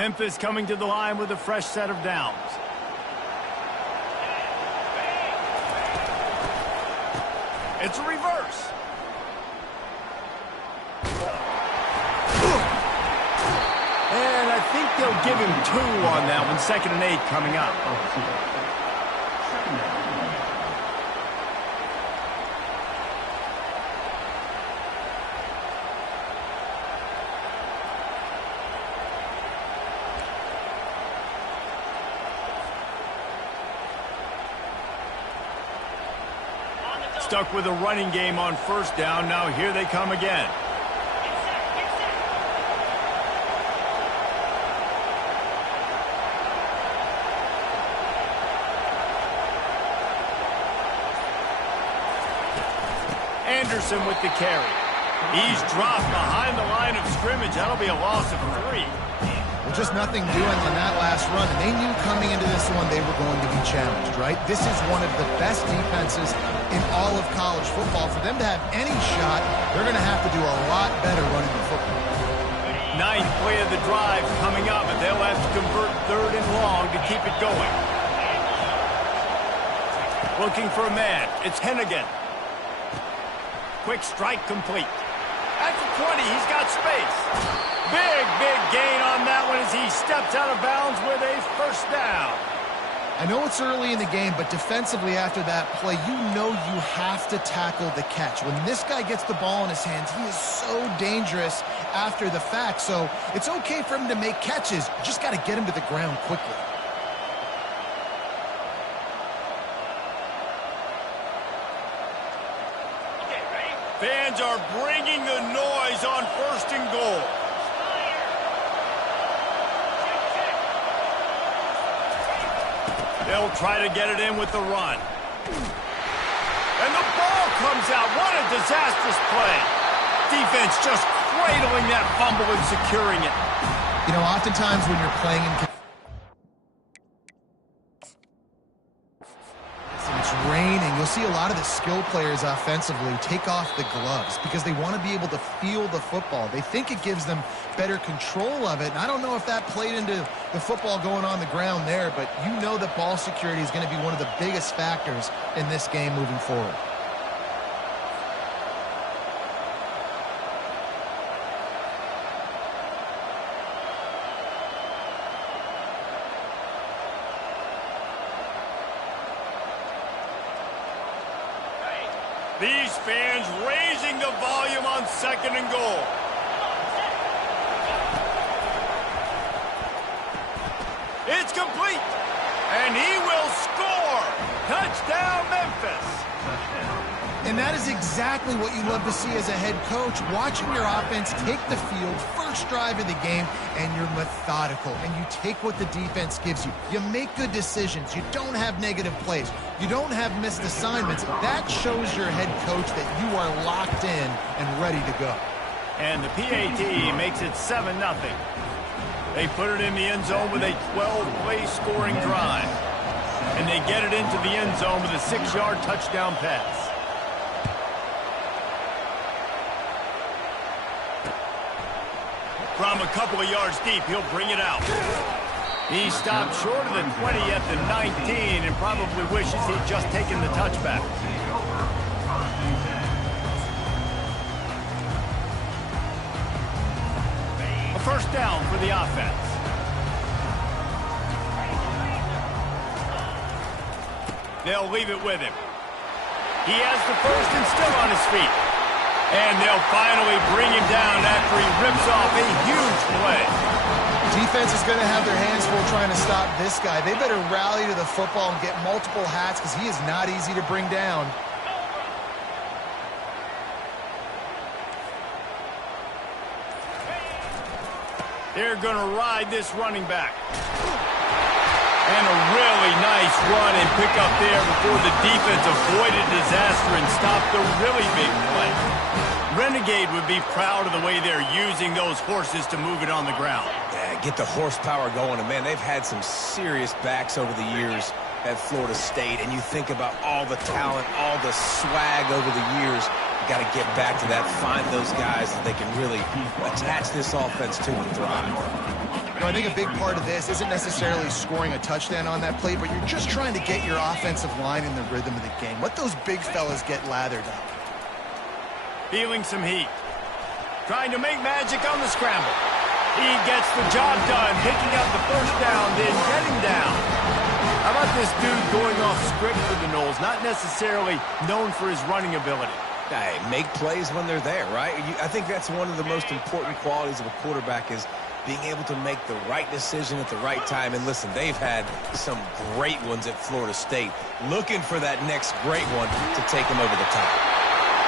Memphis coming to the line with a fresh set of downs. It's a reverse. And I think they'll give him 2 on that one. 2nd and 8 coming up. Stuck with a running game on 1st down. Now here they come again. Anderson with the carry. He's dropped behind the line of scrimmage. That'll be a loss of 3. Well, just nothing doing on that last run, and they knew coming into this one they were going to be challenged, right? This is one of the best defenses in all of college football. For them to have any shot, they're going to have to do a lot better running the football. 9th play of the drive coming up, and they'll have to convert 3rd and long to keep it going. Looking for a man. It's Hennigan. Quick strike complete. At the 20, he's got space. Big gain on that one as he steps out of bounds with a 1st down. I know it's early in the game, but defensively after that play, you know you have to tackle the catch. When this guy gets the ball in his hands, he is so dangerous after the fact. So it's okay for him to make catches. You just got to get him to the ground quickly. Fans are bringing the noise on 1st and goal. They'll try to get it in with the run. And the ball comes out. What a disastrous play. Defense just cradling that fumble and securing it. You know, oftentimes when you're playing in... It's raining. You'll see a lot of the skill players offensively take off the gloves because they want to be able to feel the football. They think it gives them better control of it. And I don't know if that played into the football going on the ground there, but you know that ball security is going to be one of the biggest factors in this game moving forward. These fans raising the volume on 2nd and goal. It's complete. And he will score. Touchdown, Memphis. And that is exactly what you love to see as a head coach. Watching your offense take the field, 1st drive of the game, and you're methodical. And you take what the defense gives you. You make good decisions. You don't have negative plays. You don't have missed assignments. That shows your head coach that you are locked in and ready to go. And the PAT makes it 7-0. They put it in the end zone with a 12-play scoring drive. And they get it into the end zone with a 6-yard touchdown pass. From a couple of yards deep, he'll bring it out. He stopped short of the 20 at the 19 and probably wishes he'd just taken the touchback. A 1st down for the offense. They'll leave it with him. He has the 1st and still on his feet. And they'll finally bring him down after he rips off a huge play. Defense is going to have their hands full trying to stop this guy. They better rally to the football and get multiple hats because he is not easy to bring down. They're going to ride this running back. And a really nice run and pick up there before the defense avoided disaster and stopped a really big play. Renegade would be proud of the way they're using those horses to move it on the ground. Yeah, get the horsepower going. And, man, they've had some serious backs over the years at Florida State. And you think about all the talent, all the swag over the years. got to get back to that, find those guys that they can really attach this offense to and thrive. You know, I think a big part of this isn't necessarily scoring a touchdown on that play, but you're just trying to get your offensive line in the rhythm of the game. Let those big fellas get lathered up. Feeling some heat. Trying to make magic on the scramble. He gets the job done, picking up the first down, then getting down. How about this dude going off script for the Noles? Not necessarily known for his running ability. Hey, make plays when they're there, right? I think that's one of the most important qualities of a quarterback is being able to make the right decision at the right time. And listen, they've had some great ones at Florida State. Looking for that next great one to take them over the top.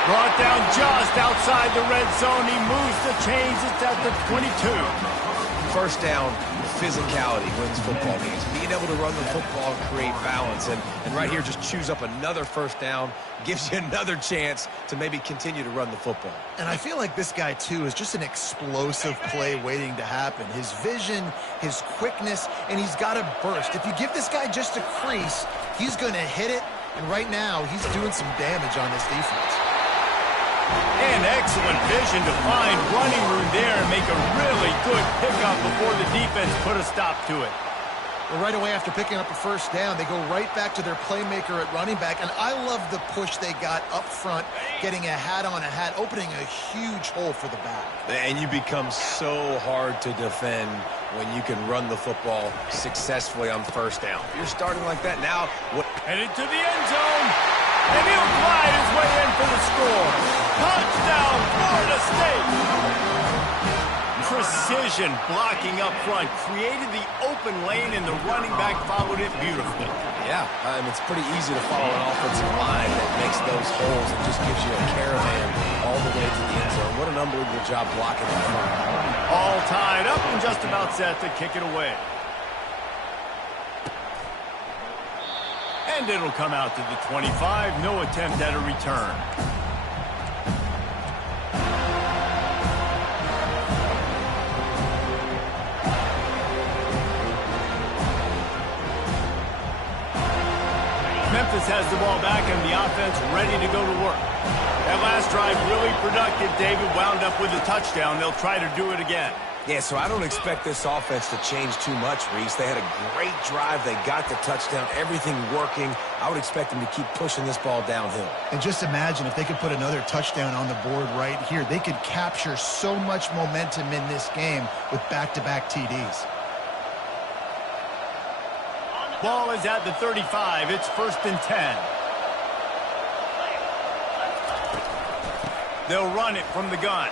Brought down just outside the red zone. He moves the chains. It's at the 22. First down, physicality wins football games. Being able to run the football and create balance. And right here, just choose up another first down. Gives you another chance to maybe continue to run the football. And I feel like this guy, too, is just an explosive play waiting to happen. His vision, his quickness, and he's got a burst. If you give this guy just a crease, he's going to hit it. And right now, he's doing some damage on this defense. And excellent vision to find running room there and make a really good pickup before the defense put a stop to it. Well, right away after picking up a first down, they go right back to their playmaker at running back. And I love the push they got up front, getting a hat on a hat, opening a huge hole for the back. And you become so hard to defend when you can run the football successfully on first down. You're starting like that now. Headed to the end zone. And he'll glide his way in for the score. Touchdown, Florida State. Precision blocking up front. Created the open lane, and the running back followed it beautifully. Yeah, it's pretty easy to follow an offensive line that makes those holes and just gives you a caravan all the way to the end zone. What an unbelievable job blocking up front. All tied up and just about set to kick it away. And it'll come out to the 25. No attempt at a return. Memphis has the ball back and the offense ready to go to work. That last drive really productive. David wound up with a touchdown. They'll try to do it again. Yeah, so I don't expect this offense to change too much, Reese. They had a great drive. They got the touchdown, everything working. I would expect them to keep pushing this ball downhill. And just imagine if they could put another touchdown on the board right here. They could capture so much momentum in this game with back-to-back TDs. Ball is at the 35. It's 1st and 10. They'll run it from the gun.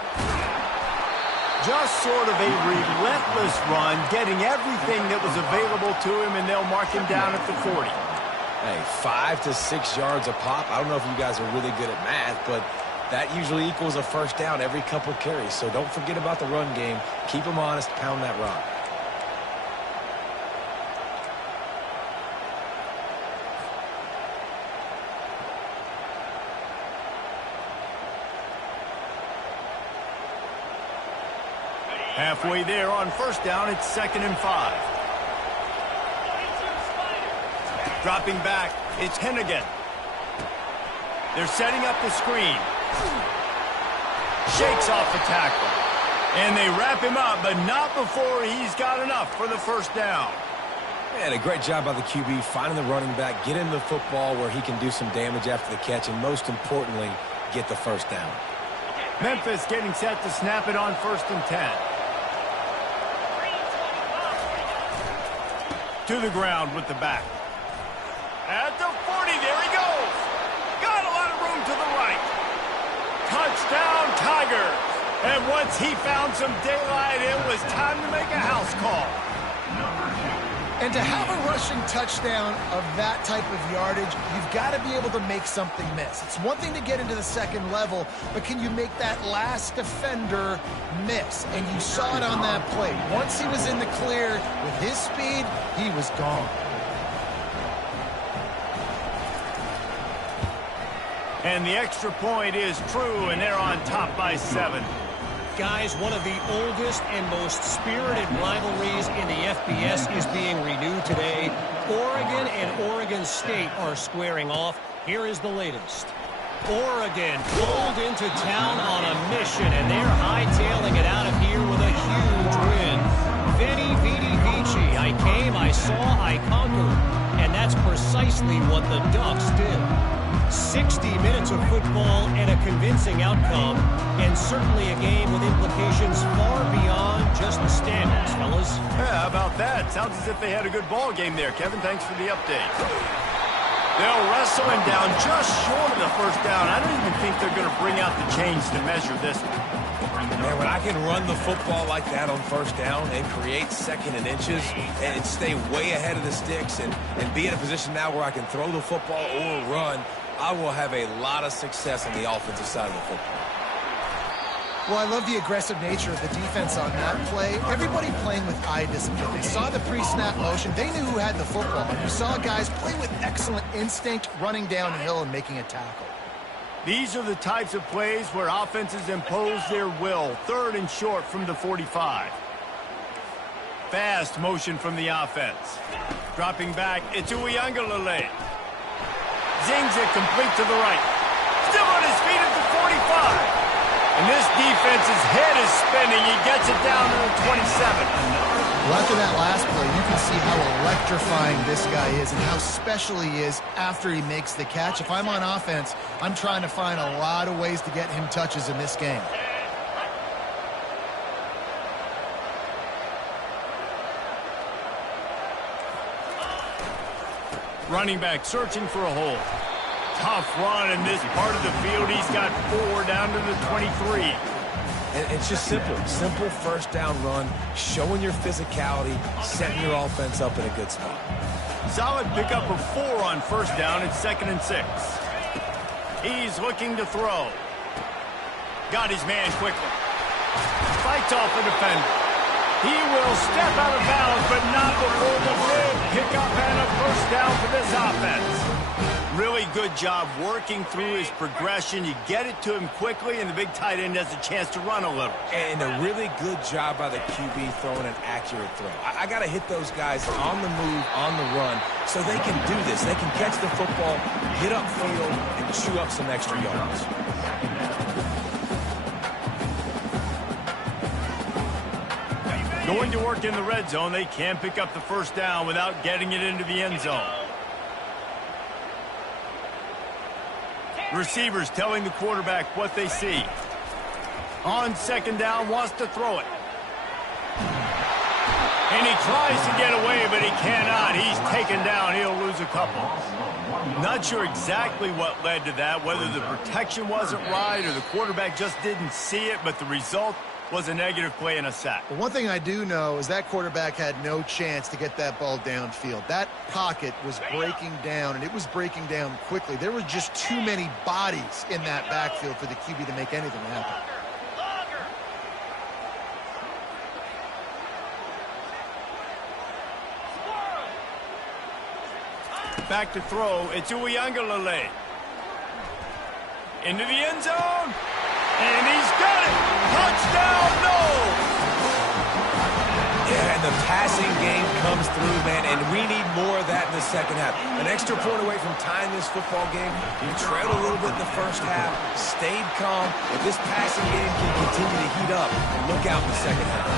Just sort of a relentless run, getting everything that was available to him, and they'll mark him down at the 40. Hey, 5 to 6 yards a pop. I don't know if you guys are really good at math, but that usually equals a first down every couple carries. So don't forget about the run game. Keep them honest, pound that rock. Halfway there on first down, it's 2nd and 5. Dropping back, it's Hennigan. They're setting up the screen. Shakes off the tackle. And they wrap him up, but not before he's got enough for the first down. Man, a great job by the QB, finding the running back, get him the football where he can do some damage after the catch, and most importantly, get the first down. Memphis getting set to snap it on 1st and 10. To the ground with the back. At the 40, there he goes. Got a lot of room to the right. Touchdown, Tigers. And once he found some daylight, it was time to make a house call. And to have a rushing touchdown of that type of yardage, you've got to be able to make something miss. It's one thing to get into the second level, but can you make that last defender miss? And you saw it on that play. Once he was in the clear with his speed, he was gone. And the extra point is true, and they're on top by 7. Guys, one of the oldest and most spirited rivalries in the FBS is being renewed today. Oregon and Oregon State are squaring off. Here is the latest. Oregon pulled into town on a mission, and they're hightailing it out of here with a huge win. Veni, vidi, vici. I came, I saw, I conquered. And that's precisely what the Ducks did. 60 minutes of football and a convincing outcome, and certainly a game with implications far beyond just the standings, fellas. Yeah, how about that? Sounds as if they had a good ball game there. Kevin, thanks for the update. They'll wrestle him down just short of the first down. I don't even think they're going to bring out the chains to measure this one. Man, when I can run the football like that on first down and create second and inches and stay way ahead of the sticks and be in a position now where I can throw the football or run, I will have a lot of success on the offensive side of the football. Well, I love the aggressive nature of the defense on that play. Everybody playing with eye discipline. They saw the pre-snap motion. They knew who had the football. And you saw guys play with excellent instinct, running downhill and making a tackle. These are the types of plays where offenses impose their will. 3rd and short from the 45. Fast motion from the offense. Dropping back, it's Uiagalelei. Zings it complete to the right. Still on his feet at the 45. And this defense's head is spinning. He gets it down to the 27. Well, after that last play, you can see how electrifying this guy is and how special he is after he makes the catch. If I'm on offense, I'm trying to find a lot of ways to get him touches in this game. Running back searching for a hole. Tough run in this part of the field. He's got 4 down to the 23. And it's just simple. Simple first down run, showing your physicality, setting your offense up in a good spot. Solid pickup of 4 on first down. It's 2nd and 6. He's looking to throw. Got his man quickly. Fights off a defender. He will step out of bounds, but not before the big pickup and a first down for this offense. Really good job working through his progression. You get it to him quickly, and the big tight end has a chance to run a little. And a really good job by the QB throwing an accurate throw. I got to hit those guys on the move, on the run, so they can do this. They can catch the football, hit upfield, and chew up some extra yards. Going to work in the red zone, they can pick up the first down without getting it into the end zone. Receivers telling the quarterback what they see. On 2nd down, wants to throw it. And he tries to get away, but he cannot. He's taken down. He'll lose a couple. Not sure exactly what led to that, whether the protection wasn't right or the quarterback just didn't see it, but the result was a negative play and a sack. But one thing I do know is that quarterback had no chance to get that ball downfield. That pocket was breaking down, and it was breaking down quickly. There were just too many bodies in that backfield for the QB to make anything happen. Back to throw. It's Uiagalelei. Into the end zone. And he's got it. Touchdown, no. Yeah, and the passing game comes through, man, and we need more of that in the second half. An extra point away from tying this football game. You trailed a little bit in the first half, stayed calm. If this passing game can continue to heat up, look out in the second half.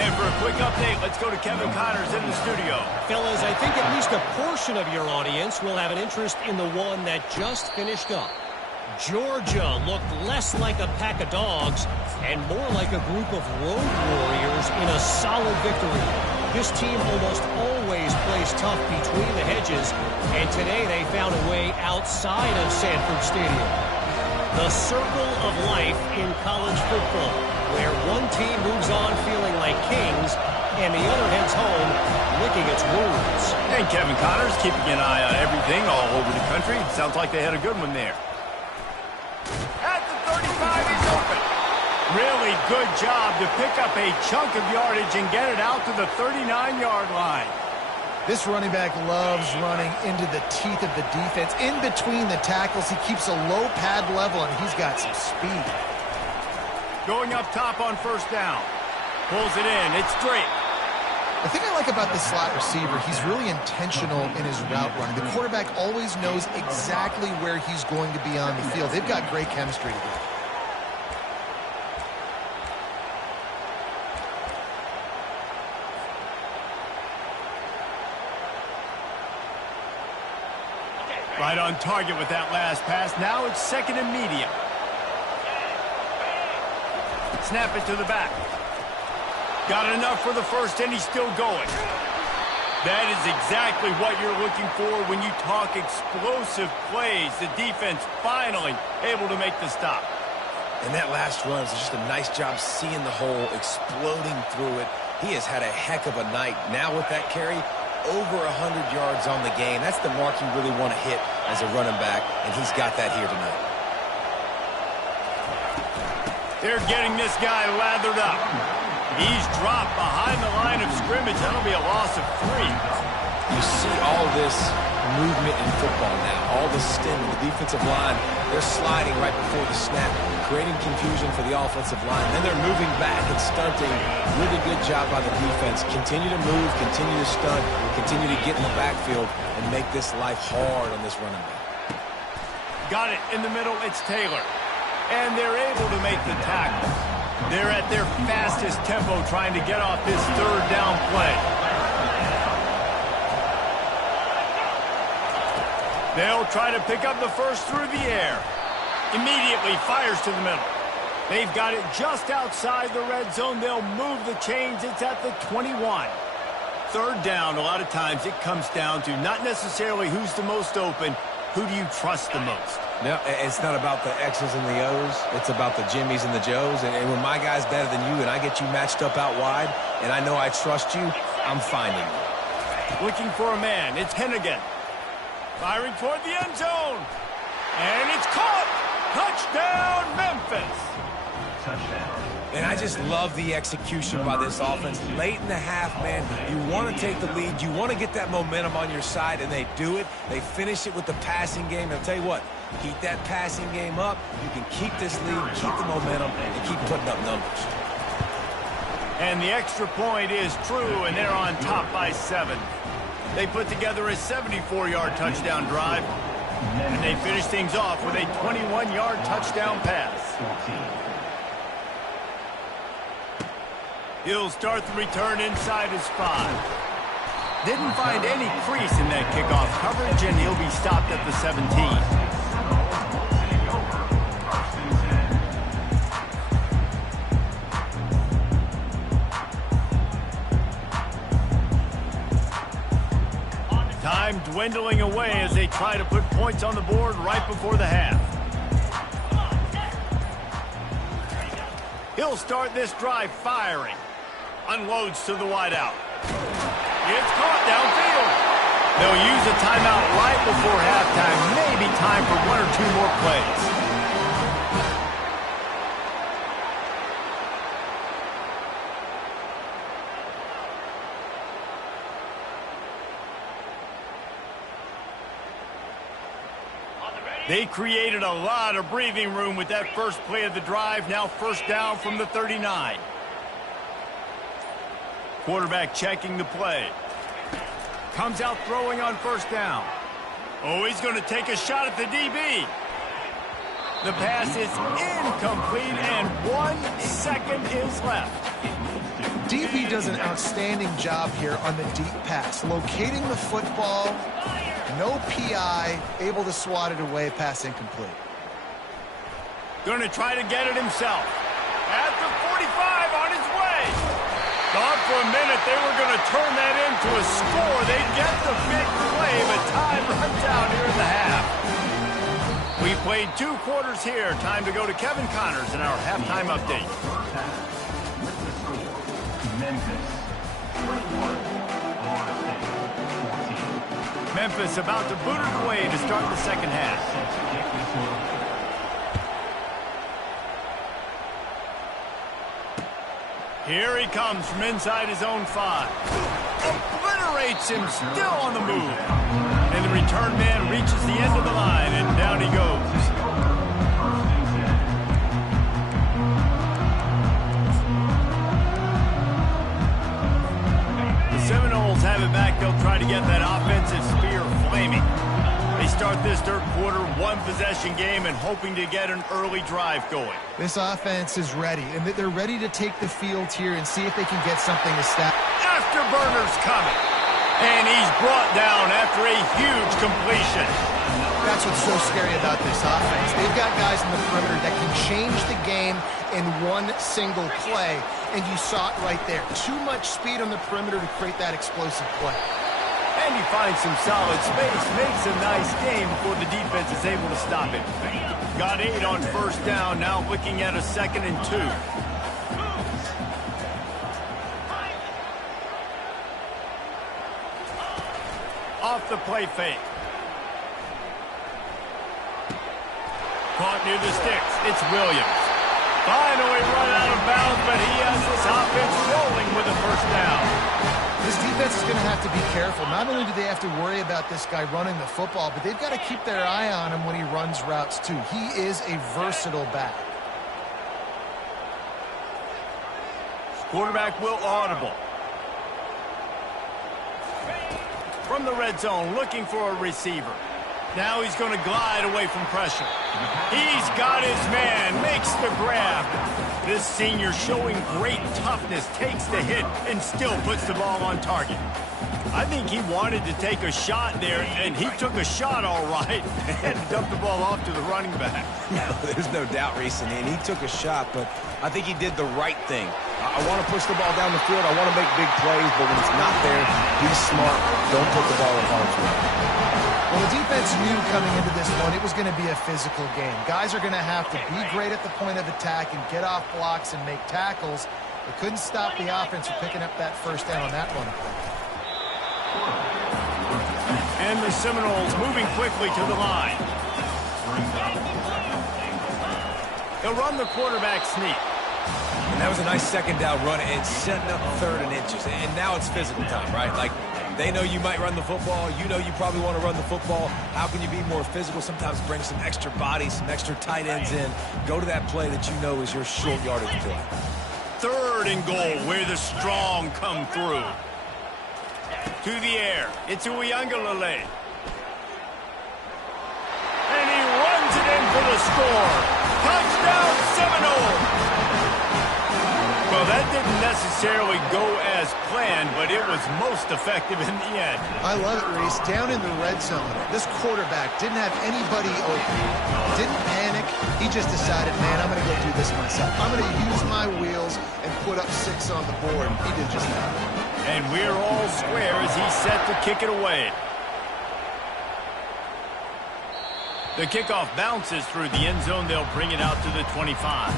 And for a quick update, let's go to Kevin Connors in the studio. Fellas, I think at least a portion of your audience will have an interest in the one that just finished up. Georgia looked less like a pack of dogs and more like a group of road warriors in a solid victory. This team almost always plays tough between the hedges, and today they found a way outside of Sanford Stadium. The circle of life in college football, where one team moves on feeling like kings and the other heads home licking its wounds. And Kevin Connors keeping an eye on everything all over the country. Sounds like they had a good one there. At the 35, he's open. Really good job to pick up a chunk of yardage and get it out to the 39-yard line. This running back loves running into the teeth of the defense. In between the tackles, he keeps a low pad level, and he's got some speed. Going up top on first down. Pulls it in. It's Drake. The thing I like about the slot receiver, he's really intentional in his route running. The quarterback always knows exactly where he's going to be on the field. They've got great chemistry together. Right on target with that last pass. Now it's second and medium. Snap it to the back. Got enough for the first, and he's still going. That is exactly what you're looking for when you talk explosive plays. The defense finally able to make the stop. And that last run is just a nice job seeing the hole, exploding through it. He has had a heck of a night. Now with that carry, over 100 yards on the game. That's the mark you really want to hit as a running back, and he's got that here tonight. They're getting this guy lathered up. He's dropped behind the line of scrimmage. That'll be a loss of 3. You see all this movement in football now, all the stem in the defensive line. They're sliding right before the snap, creating confusion for the offensive line. Then they're moving back and stunting. Really good job by the defense. Continue to move, continue to stunt, continue to get in the backfield and make this life hard on this running back. Got it in the middle. It's Taylor. And they're able to make the tackle. They're at their fastest tempo trying to get off this third down play. They'll try to pick up the first through the air. Immediately fires to the middle. They've got it just outside the red zone. They'll move the chains. It's at the 21. Third down, a lot of times it comes down to not necessarily who's the most open, who do you trust the most? No, it's not about the X's and the O's. It's about the Jimmies and the Joes. And when my guy's better than you and I get you matched up out wide and I know I trust you, I'm finding you. Looking for a man. It's Hennigan. Firing toward the end zone. And it's caught. Touchdown, Memphis. Touchdown. And I just love the execution by this offense. Late in the half, man, you want to take the lead. You want to get that momentum on your side, and they do it. They finish it with the passing game. And I'll tell you what, keep that passing game up. You can keep this lead, keep the momentum, and keep putting up numbers. And the extra point is true, and they're on top by 7. They put together a 74-yard touchdown drive, and they finish things off with a 21-yard touchdown pass. He'll start the return inside his 5. Didn't find any crease in that kickoff coverage, and he'll be stopped at the 17. Time dwindling away as they try to put points on the board right before the half. He'll start this drive firing. Unloads to the wideout. It's caught downfield. They'll use a timeout right before halftime. Maybe time for 1 or 2 more plays. They created a lot of breathing room with that first play of the drive. Now first down from the 39. Quarterback checking the play. Comes out throwing on first down. Oh, he's going to take a shot at the DB. The pass is incomplete, and 1 second is left. DB does an outstanding job here on the deep pass, locating the football. No PI, able to swat it away, pass incomplete. Going to try to get it himself. At the 45 on his way. Thought for a minute they were going to turn that into a score. They get the big play, but time runs out here in the half. We played 2 quarters here. Time to go to Kevin Connors in our halftime update. Memphis, 21, Memphis about to boot it away to start the second half. Here he comes from inside his own 5. Obliterates him, still on the move. And the return man reaches the end of the line, and down he goes. to get that offensive spear flaming. They start this third quarter, one-possession game, and hoping to get an early drive going. This offense is ready, and they're ready to take the field here and see if they can get something established. Afterburner's coming, and he's brought down after a huge completion. That's what's so scary about this offense. They've got guys in the perimeter that can change the game in one single play, and you saw it right there. Too much speed on the perimeter to create that explosive play. And he finds some solid space, makes a nice game before the defense is able to stop him. Got 8 on first down, now looking at a 2nd and 2. Off the play fake. Caught near the sticks. It's Williams. Finally run out of bounds, but he has this offense rolling with a first down. This defense is going to have to be careful. Not only do they have to worry about this guy running the football, but they've got to keep their eye on him when he runs routes too. He is a versatile back. Quarterback will audible. From the red zone, looking for a receiver. Now he's going to glide away from pressure. He's got his man, makes the grab. This senior showing great toughness, takes the hit, and still puts the ball on target. I think he wanted to take a shot there, and he took a shot all right and dumped the ball off to the running back. There's no doubt, Reese, and he took a shot, but I think he did the right thing. I want to push the ball down the field. I want to make big plays, but when it's not there, be smart. Don't put the ball in harm's way. Well, the defense knew coming into this one it was going to be a physical game. Guys are going to have to be great at the point of attack and get off blocks and make tackles. They couldn't stop the offense from picking up that first down on that run play. And the Seminoles moving quickly to the line. He'll run the quarterback sneak. And that was a nice 2nd down run and setting up 3rd and inches. And now it's physical time, right? Like, they know you might run the football. You know you probably want to run the football. How can you be more physical? Sometimes bring some extra bodies, some extra tight ends in. Go to that play that you know is your short yardage play. 3rd and goal, where the strong come through. To the air. It's Uiagalelei. And he runs it in for the score. Touchdown, Seminoles! Well, that didn't necessarily go as planned, but it was most effective in the end. I love it, Reese. Down in the red zone, this quarterback didn't have anybody open. Didn't panic. He just decided, man, I'm going to go do this myself. I'm going to use my wheels and put up 6 on the board. He did just that. And we're all square as he's set to kick it away. The kickoff bounces through the end zone. They'll bring it out to the 25.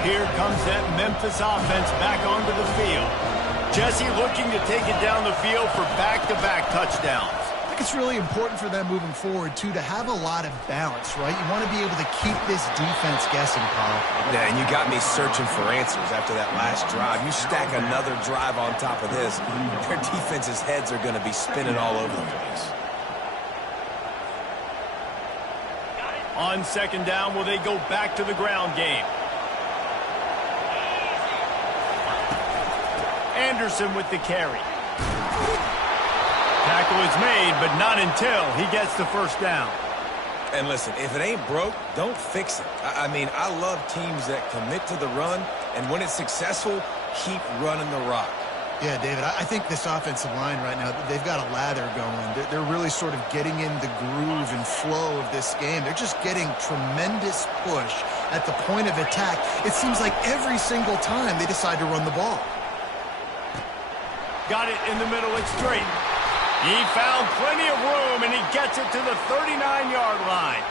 Here comes that Memphis offense back onto the field. Jesse looking to take it down the field for back-to-back touchdowns. I think it's really important for them moving forward, too, to have a lot of balance, right? You want to be able to keep this defense guessing, Paul. Yeah, and you got me searching for answers after that last drive. You stack another drive on top of this, their defense's heads are going to be spinning all over the place. On 2nd down, will they go back to the ground game? Anderson with the carry. Tackle is made, but not until he gets the first down. And listen, if it ain't broke, don't fix it. I mean, I love teams that commit to the run, and when it's successful, keep running the rock. Yeah, David, I think this offensive line right now, they've got a lather going. They're really sort of getting in the groove and flow of this game. They're just getting tremendous push at the point of attack. It seems like every single time they decide to run the ball. Got it in the middle, it's straight. He found plenty of room, and he gets it to the 39-yard line.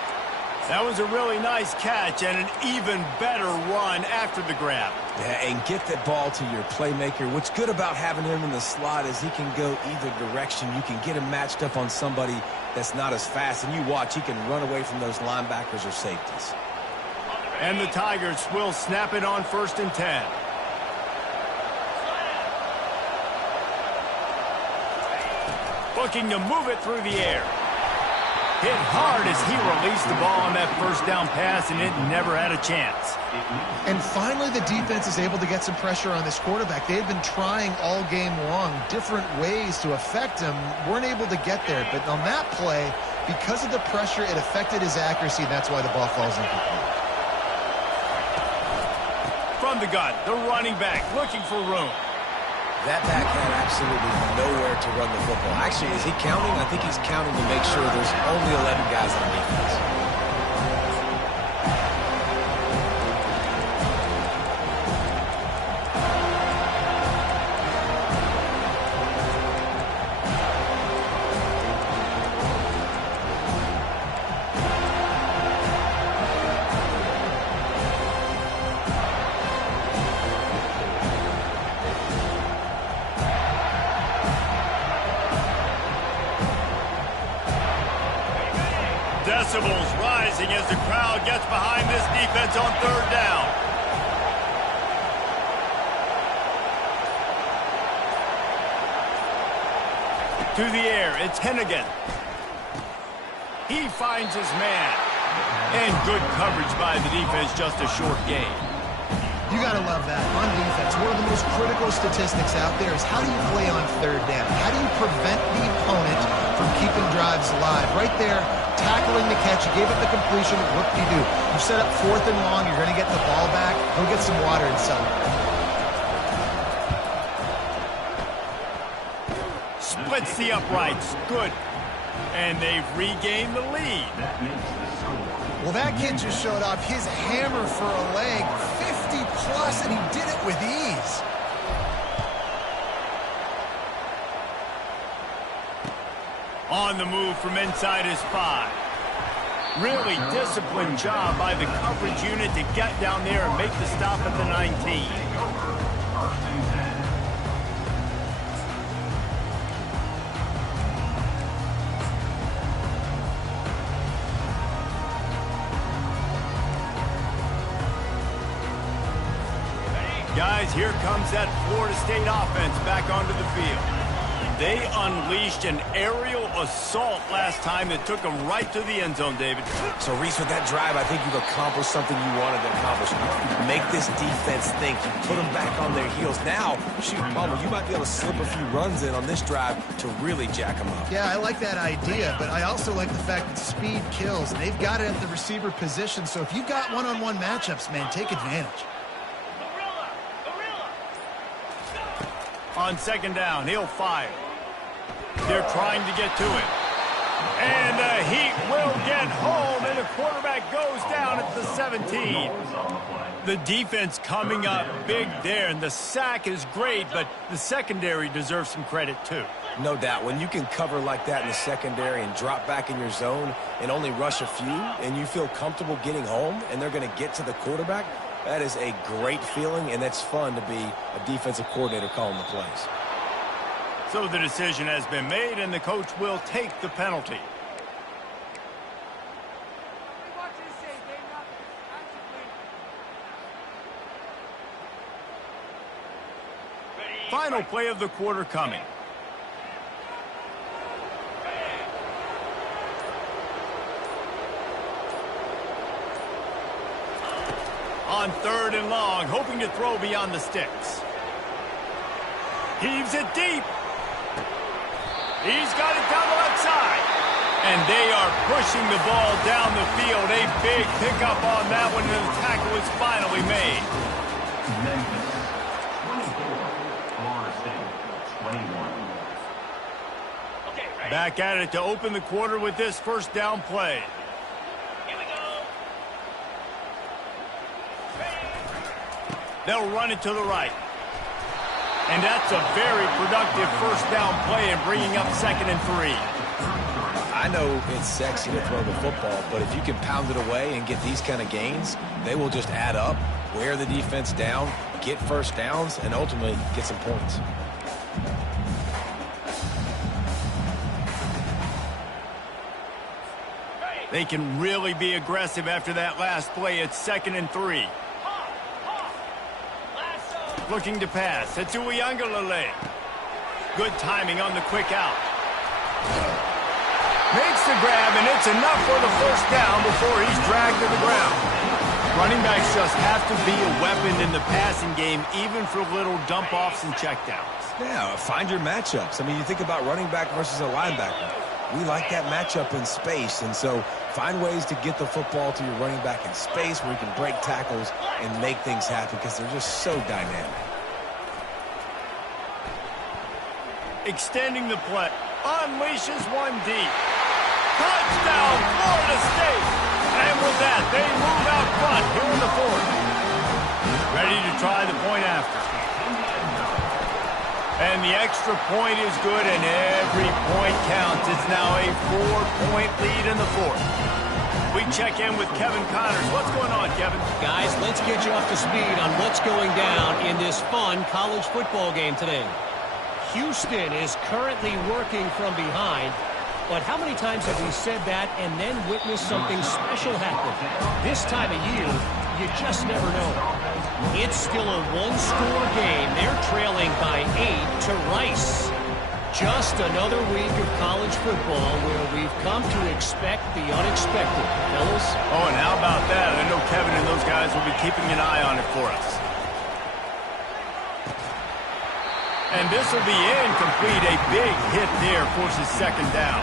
That was a really nice catch and an even better run after the grab. Yeah, and get that ball to your playmaker. What's good about having him in the slot is he can go either direction. You can get him matched up on somebody that's not as fast, and you watch, he can run away from those linebackers or safeties. And the Tigers will snap it on 1st and 10. Looking to move it through the air. Hit hard as he released the ball on that first down pass, and it never had a chance. And finally, the defense is able to get some pressure on this quarterback. They had been trying all game long different ways to affect him, weren't able to get there. But on that play, because of the pressure, it affected his accuracy, and that's why the ball falls incomplete. From the gun, the running back looking for room. That back had absolutely nowhere to run the football. Actually, is he counting? I think he's counting to make sure there's only 11 guys on defense. Decibels rising as the crowd gets behind this defense on third down. To the air, it's Hennigan. He finds his man. And good coverage by the defense, just a short gain. You got to love that. On defense, one of the most critical statistics out there is how do you play on third down? How do you prevent the opponent from keeping drives alive? Right there, tackling the catch. You gave up the completion. What do? You set up 4th and long. You're going to get the ball back. Go get some water and celebrate. Splits the uprights. Good. And they've regained the lead. Well, that kid just showed off his hammer for a leg, 50-plus, and he did it with ease. On the move from inside his 5. Really disciplined job by the coverage unit to get down there and make the stop at the 19. Guys, here comes that Florida State offense back onto the field. They unleashed an aerial assault last time that took them right to the end zone, David. So, Reese, with that drive, I think you've accomplished something you wanted to accomplish. Make this defense think. You put them back on their heels. Now, shoot, Palmer, you might be able to slip a few runs in on this drive to really jack them up. Yeah, I like that idea, but I also like the fact that speed kills. And they've got it at the receiver position, so if you've got one-on-one matchups, man, take advantage. On second down, he'll fire. They're trying to get to it. And the Heat will get home, and the quarterback goes down at the 17. The defense coming up big there, and the sack is great, but the secondary deserves some credit too. No doubt. When you can cover like that in the secondary and drop back in your zone and only rush a few, and you feel comfortable getting home, and they're going to get to the quarterback, that is a great feeling, and that's fun to be a defensive coordinator calling the plays. So the decision has been made, and the coach will take the penalty. Final play of the quarter coming. On third and long, hoping to throw beyond the sticks. Heaves it deep. He's got it down the left side. And they are pushing the ball down the field. A big pickup on that one, and the tackle is finally made. Memphis, 24. Florida State, 21. Back at it to open the quarter with this first down play. They'll run it to the right. And that's a very productive first down play and bringing up 2nd and 3. I know it's sexy to throw the football, but if you can pound it away and get these kind of gains, they will just add up, wear the defense down, get first downs, and ultimately get some points. They can really be aggressive after that last play. It's 2nd and 3. Looking to pass. It's Uiagalelei. Good timing on the quick out. Makes the grab, and it's enough for the first down before he's dragged to the ground. Running backs just have to be a weapon in the passing game, even for little dump-offs and checkdowns. Yeah, find your matchups. I mean, you think about running back versus a linebacker. We like that matchup in space, and so find ways to get the football to your running back in space where you can break tackles and make things happen because they're just so dynamic. Extending the play. Unleashes one deep. Touchdown, Florida State! And with that, they move out front here in the fourth. Ready to try the point after. And the extra point is good, and every point counts. It's now a 4-point lead in the fourth. We check in with Kevin Connors. What's going on, Kevin? Guys, let's get you up to speed on what's going down in this fun college football game today. Houston is currently working from behind, but how many times have we said that and then witnessed something special happen? This time of year, you just never know. It's still a one-score game. They're trailing by 8 to Rice. Just another week of college football where we've come to expect the unexpected. Fellas? Oh, and how about that? I know Kevin and those guys will be keeping an eye on it for us. And this will be incomplete. A big hit there forces second down.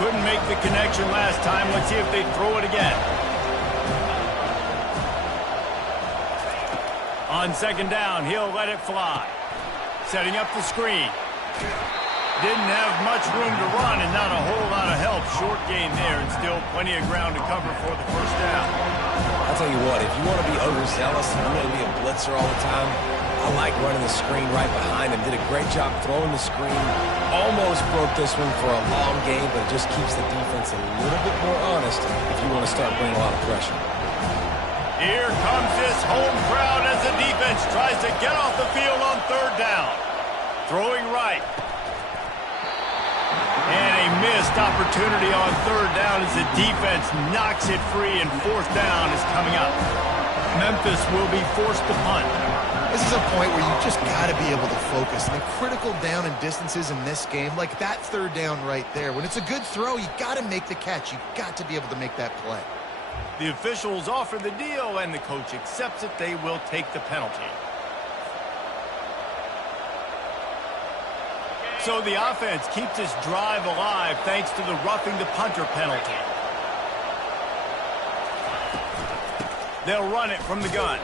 Couldn't make the connection last time. Let's see if they throw it again. On second down, he'll let it fly. Setting up the screen. Didn't have much room to run and not a whole lot of help. Short gain there and still plenty of ground to cover for the first down. I'll tell you what, if you want to be overzealous and you want to be a blitzer all the time, I like running the screen right behind him. Did a great job throwing the screen. Almost broke this one for a long game, but it just keeps the defense a little bit more honest if you want to start bringing a lot of pressure. Here comes this home crowd as the defense tries to get off the field on third down. Throwing right. And a missed opportunity on third down as the defense knocks it free, and fourth down is coming up. Memphis will be forced to punt. This is a point where you just got to be able to focus. And the critical down and distances in this game, like that third down right there, when it's a good throw, you got to make the catch. You got to be able to make that play. The officials offer the deal, and the coach accepts it. They will take the penalty. So the offense keeps this drive alive thanks to the roughing the punter penalty. They'll run it from the gun.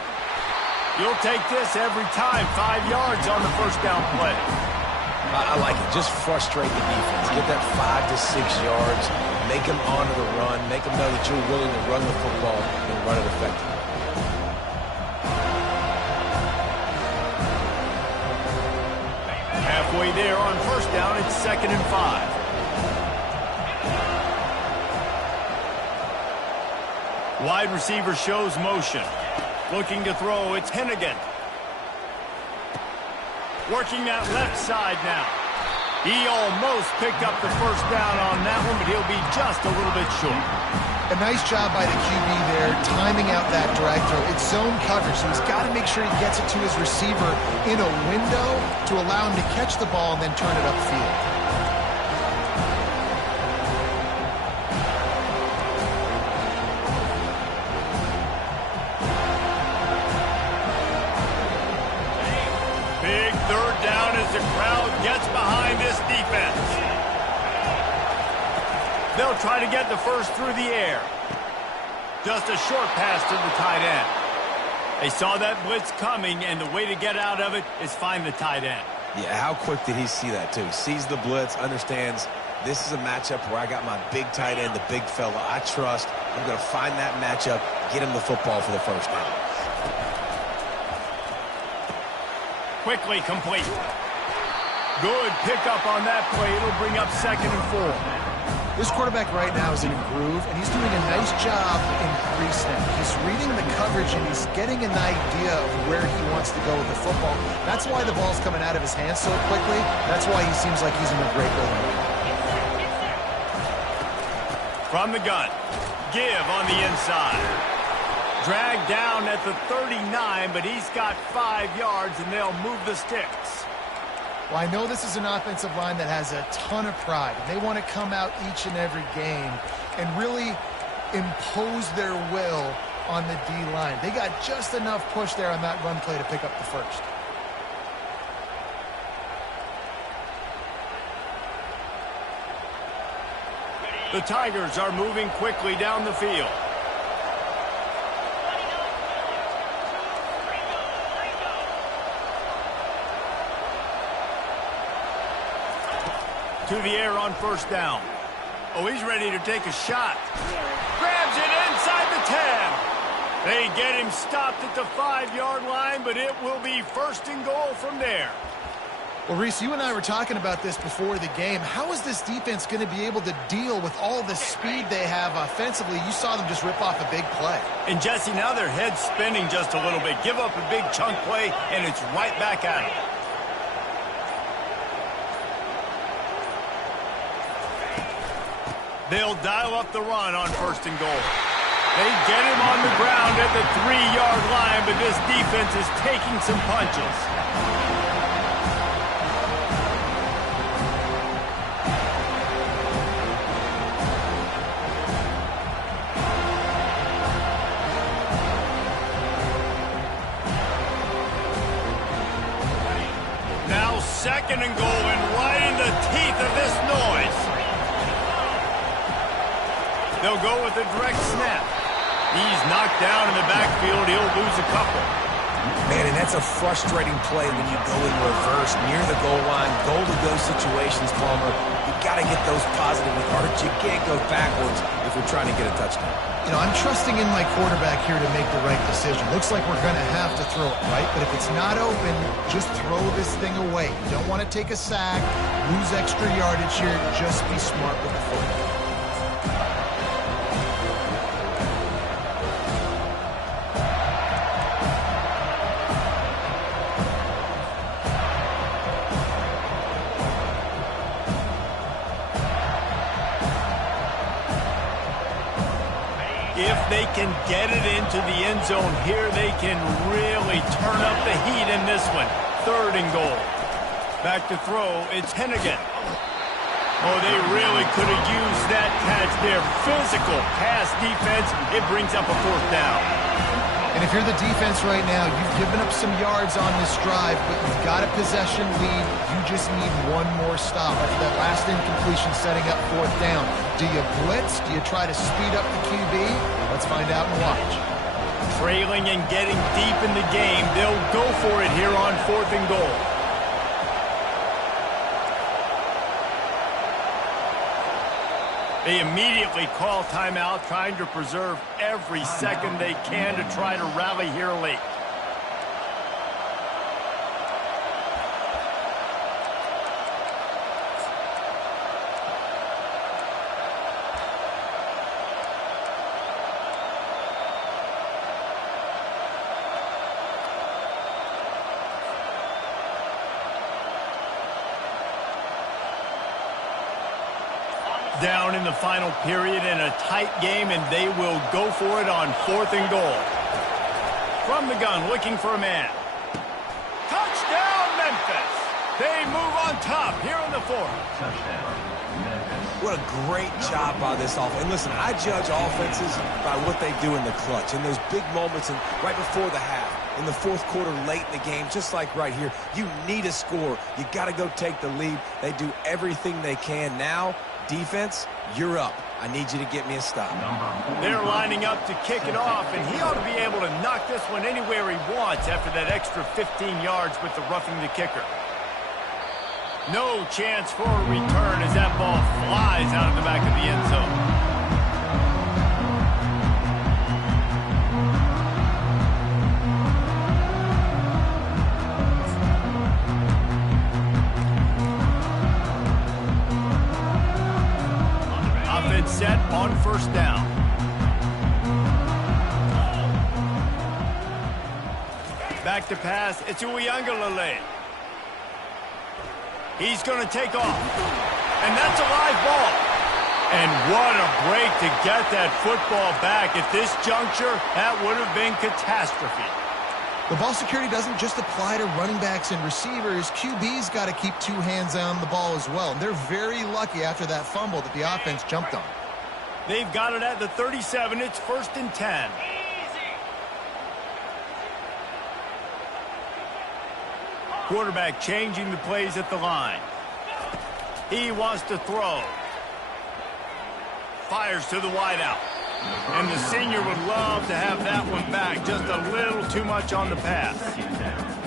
You'll take this every time. 5 yards on the first down play. I like it. Just frustrate the defense. Get that 5 to 6 yards. Make them honor the run. Make them know that you're willing to run the football and run it effectively. Halfway there on first down, it's 2nd and 5. Wide receiver shows motion. Looking to throw, it's Hennigan. Working that left side now. He almost picked up the first down on that one, but he'll be just a little bit short. A nice job by the QB there, timing out that drag throw. It's zone coverage, so he's got to make sure he gets it to his receiver in a window to allow him to catch the ball and then turn it upfield. Big third down as the crowd gets behind this defense. They'll try to get the first through the air. Just a short pass to the tight end. They saw that blitz coming, and the way to get out of it is find the tight end. Yeah, how quick did he see that, too? Sees the blitz, understands this is a matchup where I got my big tight end, the big fella I trust. I'm going to find that matchup, get him the football for the first down. Quickly complete. Good pickup on that play. It'll bring up 2nd and 4. This quarterback right now is in a groove, and he's doing a nice job in pre-snap. He's reading the coverage, and he's getting an idea of where he wants to go with the football. That's why the ball's coming out of his hands so quickly. That's why he seems like he's in a great rhythm. From the gun. Give on the inside. Dragged down at the 39, but he's got 5 yards, and they'll move the sticks. Well, I know this is an offensive line that has a ton of pride. They want to come out each and every game and really impose their will on the D-line. They got just enough push there on that run play to pick up the first. The Tigers are moving quickly down the field. To the air on first down. Oh, he's ready to take a shot. Grabs it inside the 10. They get him stopped at the 5-yard line, but it will be first and goal from there. Well, Reese, you and I were talking about this before the game. How is this defense going to be able to deal with all the speed they have offensively? You saw them just rip off a big play. And, Jesse, now their head's spinning just a little bit. Give up a big chunk play, and it's right back at them. They'll dial up the run on first and goal. They get him on the ground at the 3-yard line, but this defense is taking some punches. Now second and goal, and right in the teeth of this noise. They'll go with a direct snap. He's knocked down in the backfield. He'll lose a couple. Man, and that's a frustrating play when you go in reverse near the goal line. Goal-to-go situations, Palmer. You got to get those positive yards. You can't go backwards if you're trying to get a touchdown. You know, I'm trusting in my quarterback here to make the right decision. Looks like we're going to have to throw it, right? But if it's not open, just throw this thing away. You don't want to take a sack, lose extra yardage here. Just be smart with the football. If they can get it into the end zone here, they can really turn up the heat in this one. Third and goal. Back to throw, it's Hennigan. Oh, they really could have used that catch there. Physical pass defense. It brings up a fourth down. And if you're the defense right now, you've given up some yards on this drive, but you've got a possession lead. You just need one more stop after that last incompletion setting up fourth down. Do you blitz? Do you try to speed up the QB? Let's find out and watch. Trailing and getting deep in the game, they'll go for it here on fourth and goal. They immediately call timeout, trying to preserve every second they can to try to rally here late. Down in the final period in a tight game, and they will go for it on fourth and goal. From the gun, looking for a man. Touchdown, Memphis! They move on top here in the fourth. Touchdown, Memphis. What a great job by this offense. And listen, I judge offenses by what they do in the clutch, in those big moments and right before the half, in the fourth quarter, late in the game, just like right here. You need a score. You got to go take the lead. They do everything they can now. Defense, you're up. I need you to get me a stop. They're lining up to kick it off, and he ought to be able to knock this one anywhere he wants after that extra 15 yards with the roughing the kicker. No chance for a return as that ball flies out of the back of the end zone. Set on first down. Back to pass. It's Uyangalele. He's going to take off. And that's a live ball. And what a break to get that football back. At this juncture, that would have been catastrophe. The ball security doesn't just apply to running backs and receivers. QB's got to keep two hands on the ball as well. And they're very lucky after that fumble that the offense jumped on. They've got it at the 37. It's 1st and 10. Quarterback changing the plays at the line. He wants to throw. Fires to the wideout. And the senior would love to have that one back. Just a little too much on the pass.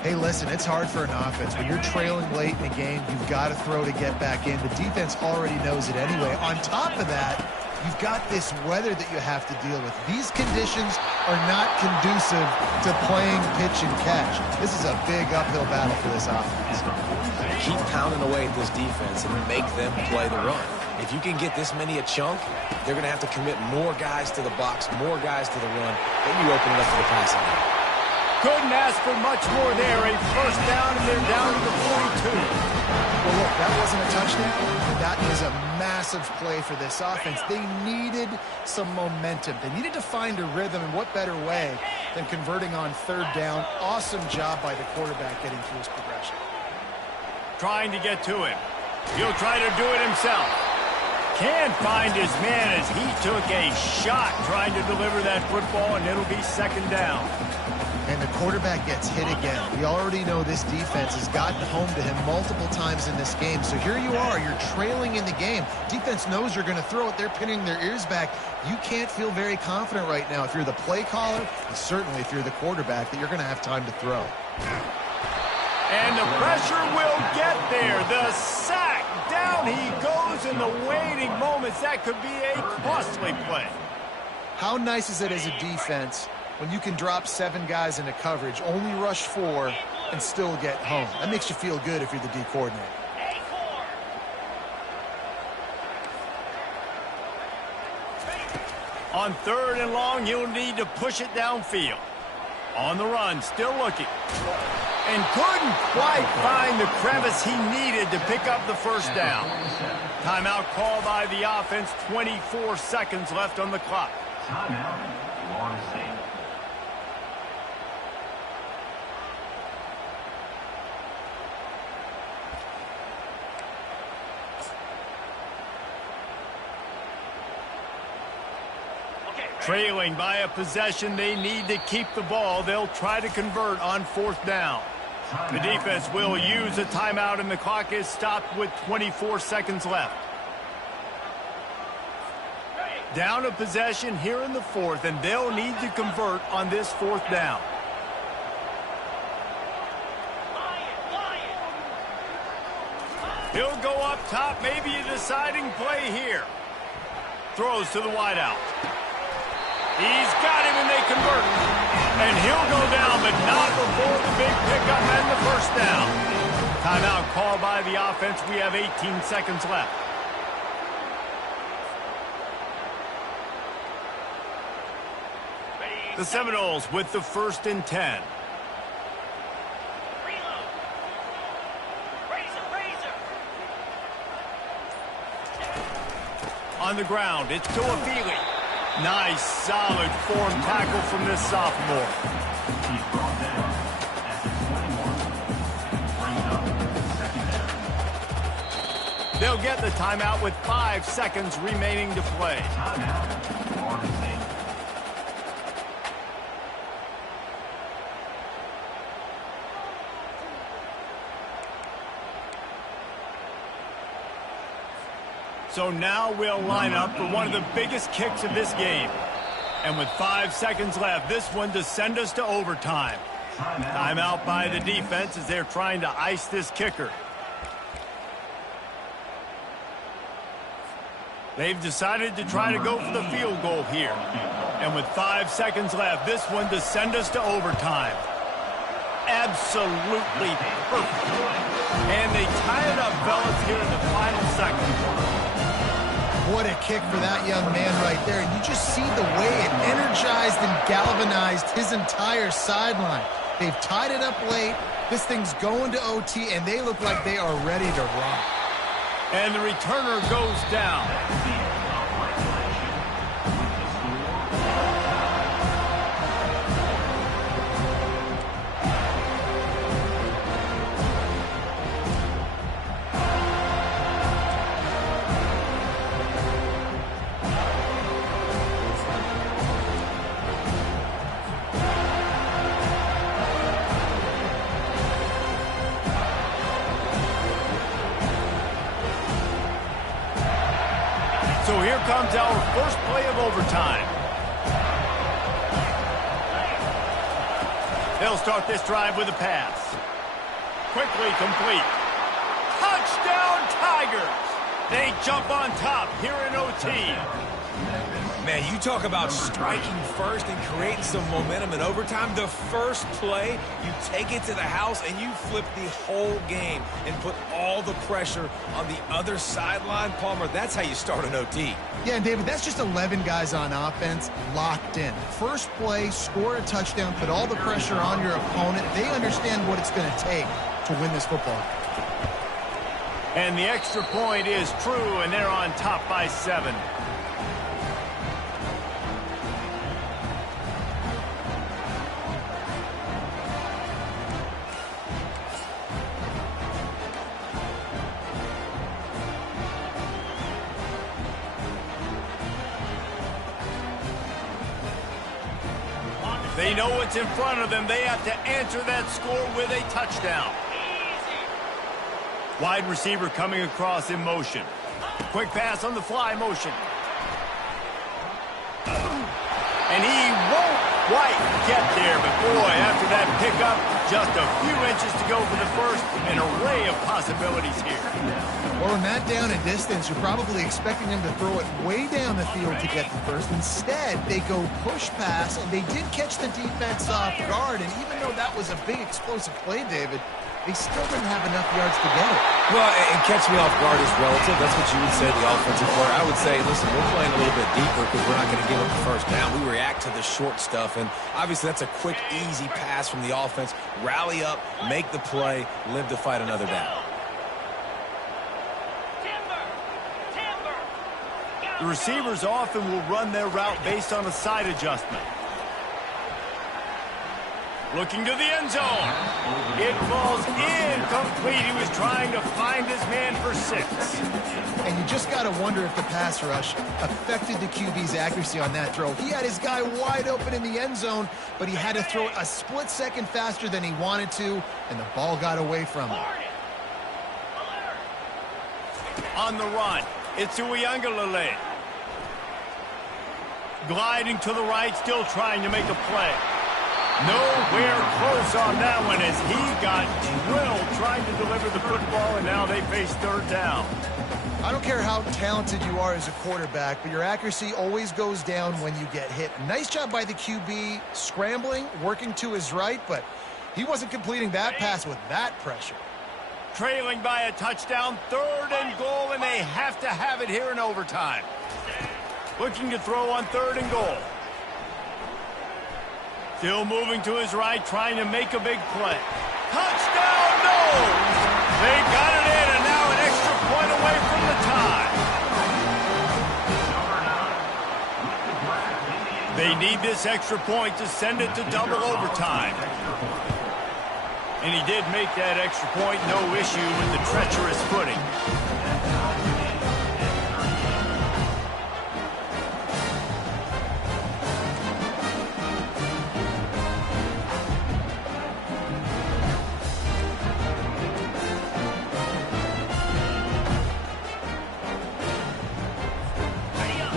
Hey, listen, it's hard for an offense. When you're trailing late in the game, you've got to throw to get back in. The defense already knows it anyway. On top of that, you've got this weather that you have to deal with. These conditions are not conducive to playing pitch and catch. This is a big uphill battle for this offense. Keep pounding away at this defense and make them play the run. If you can get this many a chunk, they're going to have to commit more guys to the box, more guys to the run. Then you open it up for the passing game. Couldn't ask for much more there. A 1st down, and they're down to the 42. Well, look, that wasn't a touchdown, but that was a massive play for this offense. They needed some momentum. They needed to find a rhythm, and what better way than converting on 3rd down. Awesome job by the quarterback getting through his progression. Trying to get to him. He'll try to do it himself. Can't find his man as he took a shot trying to deliver that football, and it'll be 2nd down. And the quarterback gets hit again. We already know this defense has gotten home to him multiple times in this game. So here you are, you're trailing in the game. Defense knows you're going to throw it. They're pinning their ears back. You can't feel very confident right now if you're the play caller, and certainly if you're the quarterback, that you're going to have time to throw. And the pressure will get there. The sack. Down he goes in the waiting moments. That could be a costly play. How nice is it as a defense when you can drop 7 guys into coverage, only rush 4, and still get home? That makes you feel good if you're the D coordinator. On 3rd and long, he'll need to push it downfield. On the run, still looking. And couldn't quite find the crevice he needed to pick up the 1st down. Timeout called by the offense. 24 seconds left on the clock. Timeout, Florida State. Trailing by a possession, they need to keep the ball. They'll try to convert on 4th down. The defense will use a timeout, and the clock is stopped with 24 seconds left. Down a possession here in the 4th, and they'll need to convert on this 4th down. He'll go up top, maybe a deciding play here. Throws to the wideout. He's got him, and they convert. And he'll go down, but not before the big pickup and the 1st down. Timeout called by the offense. We have 18 seconds left. The Seminoles with the 1st and 10. On the ground, it's to Afili. Nice, solid form tackle from this sophomore. He's brought down at the 21. Brings up 2nd down. They'll get the timeout with 5 seconds remaining to play. Timeout, Florida State. So now we'll line up for one of the biggest kicks of this game. And with 5 seconds left, this one to send us to overtime. Timeout by the defense as they're trying to ice this kicker. They've decided to try to go for the field goal here. And with 5 seconds left, this one to send us to overtime. Absolutely perfect. And they tie it up, fellas, here in the final second. What a kick for that young man right there. And you just see the way it energized and galvanized his entire sideline. They've tied it up late. This thing's going to OT, and they look like they are ready to rock. And the returner goes down. here comes our first play of overtime. They'll start this drive with a pass. Quickly complete. Touchdown, Tigers! They jump on top here in OT. Man, you talk about striking first and creating some momentum in overtime. The first play, you take it to the house and you flip the whole game and put all the pressure on the other sideline. Palmer, that's how you start an OT. Yeah, and David, that's just 11 guys on offense locked in. First play, score a touchdown, put all the pressure on your opponent. They understand what it's going to take to win this football. And the extra point is true, and they're on top by 7. They know what's in front of them. They have to answer that score with a touchdown. Wide receiver coming across in motion. Quick pass on the fly motion. And he won't quite get there, but boy, after that pickup, just a few inches to go for the first. An array of possibilities here. Well, in that down and distance, you're probably expecting them to throw it way down the field to get the first. Instead, they go push pass, and they did catch the defense off guard. And even though that was a big explosive play, David, they still didn't have enough yards to get it. Well, and catch me off guard is relative. That's what you would say, the offensive player. I would say, listen, we're playing a little bit deeper because we're not going to give up the first down. We react to the short stuff, and obviously that's a quick, easy pass from the offense. Rally up, make the play, live to fight another down. The receivers often will run their route based on a side adjustment. Looking to the end zone. It falls incomplete. He was trying to find his man for 6. And you just got to wonder if the pass rush affected the QB's accuracy on that throw. He had his guy wide open in the end zone, but he had to throw it a split second faster than he wanted to, and the ball got away from him. On the run, it's Uiagalelei. Gliding to the right, still trying to make a play. Nowhere close on that one as he got drilled trying to deliver the football, and now they face third down. I don't care how talented you are as a quarterback, but your accuracy always goes down when you get hit. Nice job by the QB scrambling, working to his right, but he wasn't completing that pass with that pressure. Trailing by a touchdown, 3rd and goal, and they have to have it here in overtime. Looking to throw on 3rd and goal. Still moving to his right, trying to make a big play. Touchdown, no! They got it in, and now an extra point away from the tie. They need this extra point to send it to double overtime. And he did make that extra point, no issue with the treacherous footing.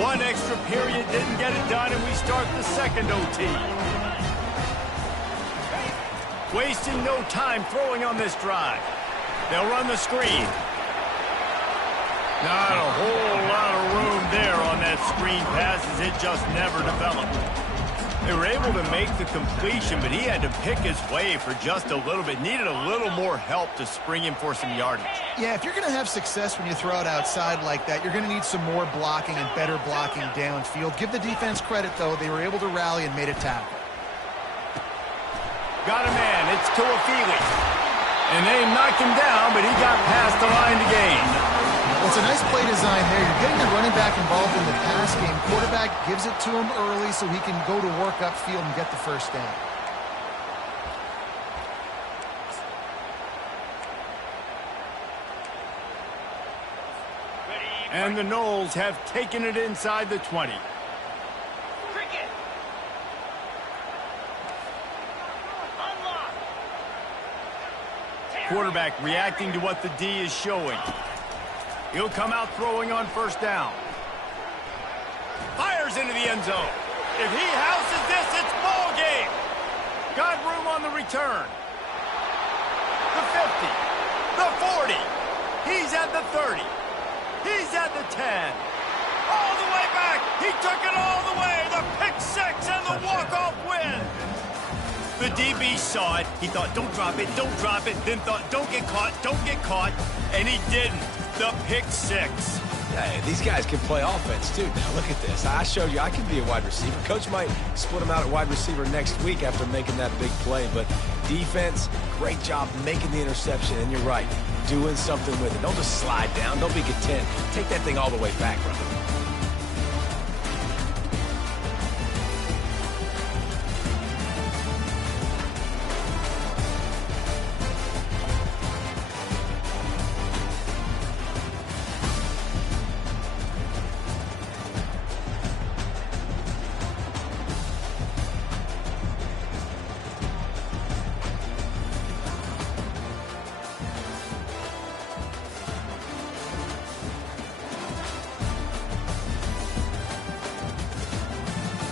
One extra period didn't get it done, and we start the second OT. Wasting no time throwing on this drive. They'll run the screen. Not a whole lot of room there on that screen pass as it just never developed. They were able to make the completion, but he had to pick his way for just a little bit. Needed a little more help to spring him for some yardage. Yeah, if you're going to have success when you throw it outside like that, you're going to need some more blocking and better blocking downfield. Give the defense credit, though. They were able to rally and made a tackle. Got a man. It's Tuafili. And they knocked him down, but he got past the line to gain. Well, it's a nice play design there. You're getting the running back involved in the pass game. Quarterback gives it to him early so he can go to work upfield and get the first down. And the Noles have taken it inside the 20. Quarterback reacting to what the D is showing. He'll come out throwing on first down. Fires into the end zone. If he houses this, it's ball game. Got room on the return. The 50. The 40. He's at the 30. He's at the 10. All the way back. He took it all the way. The pick six and the walk-off win. The DB saw it. He thought, don't drop it, don't drop it. Then thought, don't get caught, don't get caught. And he didn't. The pick six. Hey, these guys can play offense, too. Now, look at this. I showed you I can be a wide receiver. Coach might split him out at wide receiver next week after making that big play. But defense, great job making the interception. And you're right, doing something with it. Don't just slide down. Don't be content. Take that thing all the way back, brother.